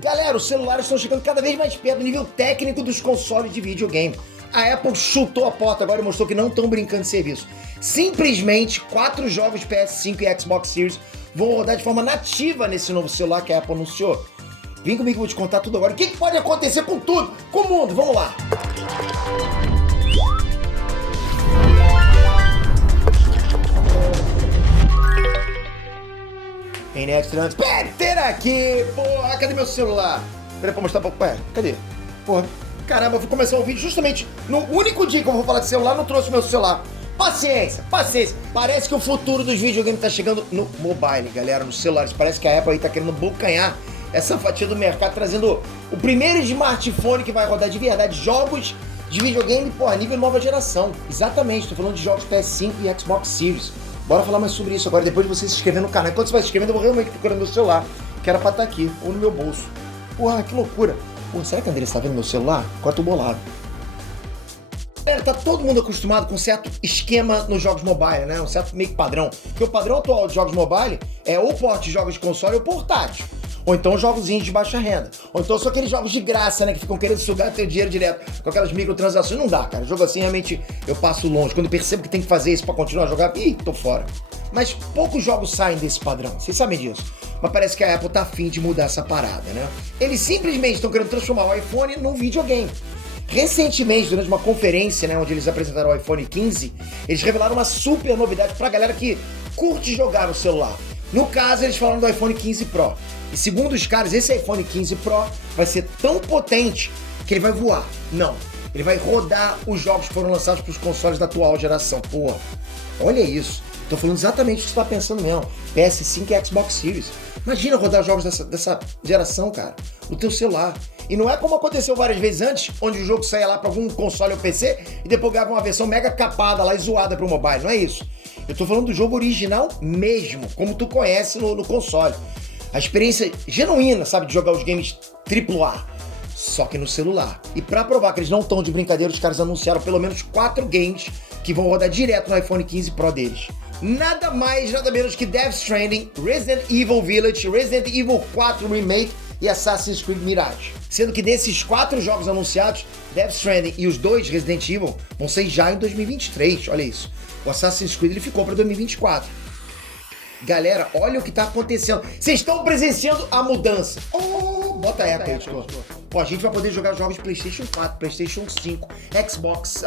Galera, os celulares estão chegando cada vez mais perto do nível técnico dos consoles de videogame. A Apple chutou a porta agora e mostrou que não estão brincando de serviço. Simplesmente, 4 jogos de PS5 e Xbox Series vão rodar de forma nativa nesse novo celular que a Apple anunciou. Vem comigo que eu vou te contar tudo agora. O que pode acontecer com tudo? Com o mundo? Vamos lá! Extra, Peter aqui! Porra, cadê meu celular? Peraí pra mostrar um pouco. Cadê? Porra, caramba, eu vou começar o vídeo justamente no único dia que eu vou falar de celular, não trouxe meu celular. Paciência, paciência. Parece que o futuro dos videogames tá chegando no mobile, galera, nos celulares. Parece que a Apple aí tá querendo bocanhar essa fatia do mercado, trazendo o primeiro smartphone que vai rodar de verdade jogos de videogame, porra, nível nova geração. Exatamente, tô falando de jogos PS5 e Xbox Series. Bora falar mais sobre isso agora, depois de você se inscrever no canal. Enquanto você vai se inscrevendo, eu vou realmente procurando meu celular, que era pra estar aqui, ou no meu bolso. Porra, que loucura. Porra, será que a Andressa tá vendo meu celular? Agora tô bolado. Galera, tá todo mundo acostumado com um certo esquema nos jogos mobile, né? Um certo meio que padrão. Porque o padrão atual de jogos mobile é ou porte de jogos de console ou portátil. Ou então jogozinhos de baixa renda. Ou então são aqueles jogos de graça, né? Que ficam querendo sugar teu dinheiro direto. Com aquelas microtransações. Não dá, cara. Jogo assim, realmente, eu passo longe. Quando eu percebo que tem que fazer isso pra continuar a jogar, tô fora. Mas poucos jogos saem desse padrão. Vocês sabem disso. Mas parece que a Apple tá afim de mudar essa parada, né? Eles simplesmente estão querendo transformar o iPhone num videogame. Recentemente, durante uma conferência, né, onde eles apresentaram o iPhone 15, eles revelaram uma super novidade pra galera que curte jogar no celular. No caso, eles falaram do iPhone 15 Pro. E segundo os caras, esse iPhone 15 Pro vai ser tão potente que ele vai voar. Não, ele vai rodar os jogos que foram lançados para os consoles da atual geração. Pô, olha isso. Tô falando exatamente o que você tá pensando mesmo. PS5 e Xbox Series. Imagina rodar jogos dessa geração, cara, no teu celular. E não é como aconteceu várias vezes antes, onde o jogo saía lá para algum console ou PC e depois ganhava uma versão mega capada lá e zoada pro mobile. Não é isso. Eu tô falando do jogo original mesmo, como tu conhece no console. A experiência genuína, sabe, de jogar os games AAA, só que no celular. E pra provar que eles não estão de brincadeira, os caras anunciaram pelo menos 4 games que vão rodar direto no iPhone 15 Pro deles. Nada mais, nada menos que Death Stranding, Resident Evil Village, Resident Evil 4 Remake e Assassin's Creed Mirage. Sendo que desses 4 jogos anunciados, Death Stranding e os 2 Resident Evil vão ser já em 2023, olha isso. O Assassin's Creed ele ficou para 2024. Galera, olha o que tá acontecendo. Vocês estão presenciando a mudança. Bota a Apple, editor. Pô, a gente vai poder jogar jogos de PlayStation 4, PlayStation 5, Xbox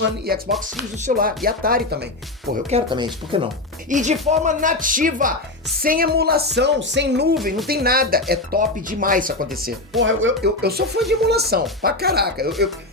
One e Xbox Series no celular. E Atari também. Pô, eu quero também isso, por que não? E de forma nativa, sem emulação, sem nuvem, não tem nada. É top demais isso acontecer. Porra, eu sou fã de emulação, pra caraca.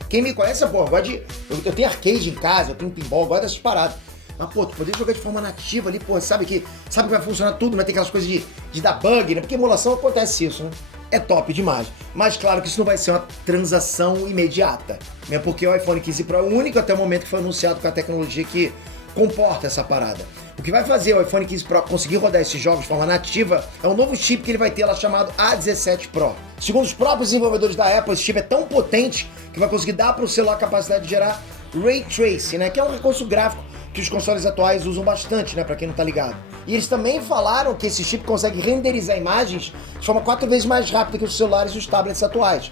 Quem me conhece, porra, eu tenho arcade em casa, eu tenho pinball, eu gosto dessas paradas. Mas, pô, tu poder jogar de forma nativa ali, pô, sabe que vai funcionar tudo, não vai ter aquelas coisas de dar bug, né? Porque emulação acontece isso, né? É top demais. Mas claro que isso não vai ser uma transação imediata, né? Porque o iPhone 15 Pro é o único até o momento que foi anunciado com a tecnologia que comporta essa parada. O que vai fazer o iPhone 15 Pro conseguir rodar esses jogos de forma nativa é um novo chip que ele vai ter lá chamado A17 Pro. Segundo os próprios desenvolvedores da Apple, esse chip é tão potente que vai conseguir dar para o celular a capacidade de gerar Ray Tracing, né? Que é um recurso gráfico que os consoles atuais usam bastante, né, pra quem não tá ligado. E eles também falaram que esse chip consegue renderizar imagens de forma 4 vezes mais rápida que os celulares e os tablets atuais.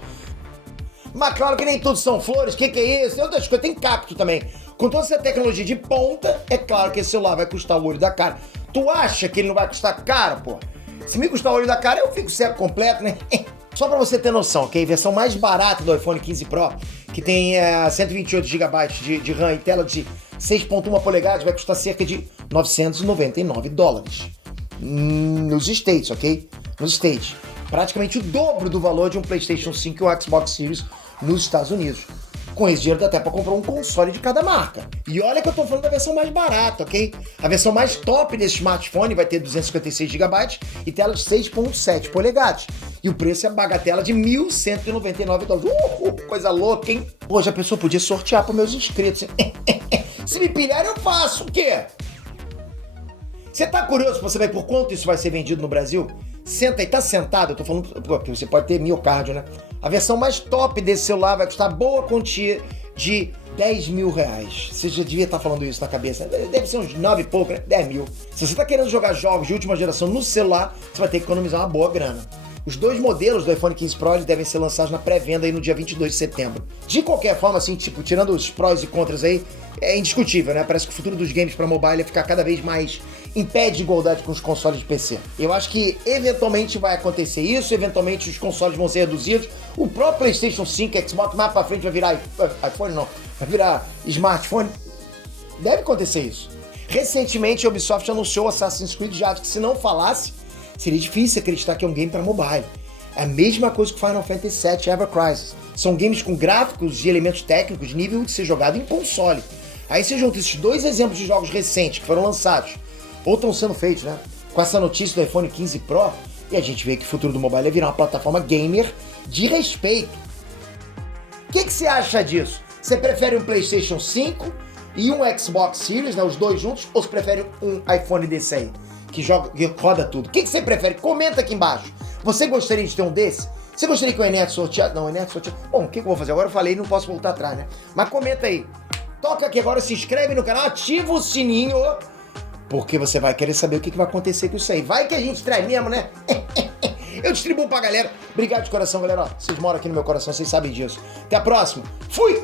Mas claro que nem tudo são flores, que é isso? Tem outras coisas, tem cacto também. Com toda essa tecnologia de ponta, é claro que esse celular vai custar o olho da cara. Tu acha que ele não vai custar caro, pô? Se me custar o olho da cara, eu fico cego completo, né? Só pra você ter noção, ok? A versão mais barata do iPhone 15 Pro, que tem 128 GB de RAM e tela de 6.1 polegadas, vai custar cerca de $999. Nos States, ok? Nos States. Praticamente o dobro do valor de um PlayStation 5 ou Xbox Series nos Estados Unidos. Com esse dinheiro dá até pra comprar um console de cada marca. E olha que eu tô falando da versão mais barata, ok? A versão mais top desse smartphone vai ter 256 GB e tela de 6.7 polegadas. E o preço é bagatela de $1.199. Coisa louca, hein? Pô, já pensou, podia sortear pros meus inscritos. Se me pilhar, eu faço o quê? Você tá curioso pra saber por quanto isso vai ser vendido no Brasil? Senta aí, tá sentado? Eu tô falando porque você pode ter miocárdio, né? A versão mais top desse celular vai custar boa quantia de R$10 mil. Você já devia estar falando isso na cabeça. Deve ser uns 9 e pouco, né? 10 mil. Se você tá querendo jogar jogos de última geração no celular, você vai ter que economizar uma boa grana. Os 2 modelos do iPhone 15 Pro eles devem ser lançados na pré-venda aí no dia 22 de setembro. De qualquer forma, assim, tipo, tirando os prós e contras aí, é indiscutível, né? Parece que o futuro dos games para mobile é ficar cada vez mais em pé de igualdade com os consoles de PC. Eu acho que eventualmente vai acontecer isso, eventualmente os consoles vão ser reduzidos. O próprio PlayStation 5, Xbox, mais pra frente vai virar iPhone, não, vai virar smartphone. Deve acontecer isso. Recentemente a Ubisoft anunciou Assassin's Creed já, que se não falasse, seria difícil acreditar que é um game para mobile. É a mesma coisa que Final Fantasy VII Ever Crisis. São games com gráficos e elementos técnicos de nível de ser jogado em console. Aí você junta esses 2 exemplos de jogos recentes que foram lançados, ou estão sendo feitos, né? Com essa notícia do iPhone 15 Pro, e a gente vê que o futuro do mobile é virar uma plataforma gamer de respeito. O que você acha disso? Você prefere um PlayStation 5 e um Xbox Series, né? Os 2 juntos, ou você prefere um iPhone desse aí? Que roda tudo. O que você prefere? Comenta aqui embaixo. Você gostaria de ter um desse? Você gostaria que o Eneto sorteasse? Não, o Eneto sorteasse. Bom, o que eu vou fazer? Agora eu falei, não posso voltar atrás, né? Mas comenta aí. Toca aqui agora, se inscreve no canal, ativa o sininho, porque você vai querer saber o que vai acontecer com isso aí. Vai que a gente traz mesmo, né? Eu distribuo pra galera. Obrigado de coração, galera. Ó, vocês moram aqui no meu coração, vocês sabem disso. Até a próxima. Fui!